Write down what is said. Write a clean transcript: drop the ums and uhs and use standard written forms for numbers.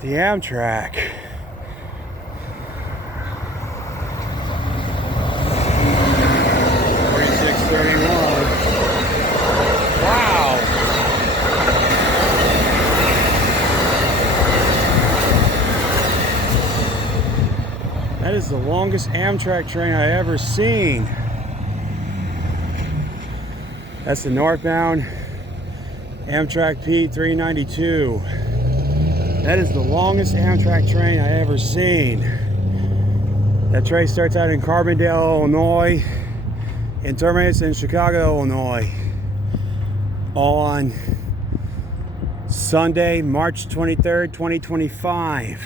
The Amtrak. Wow. That is the longest Amtrak train I ever seen. That's the Northbound Amtrak P392. That is the longest Amtrak train I ever seen. That train starts out in Arendelle, Illinois, and terminates in Chicago, Illinois, on Sunday, March 23rd, 2025.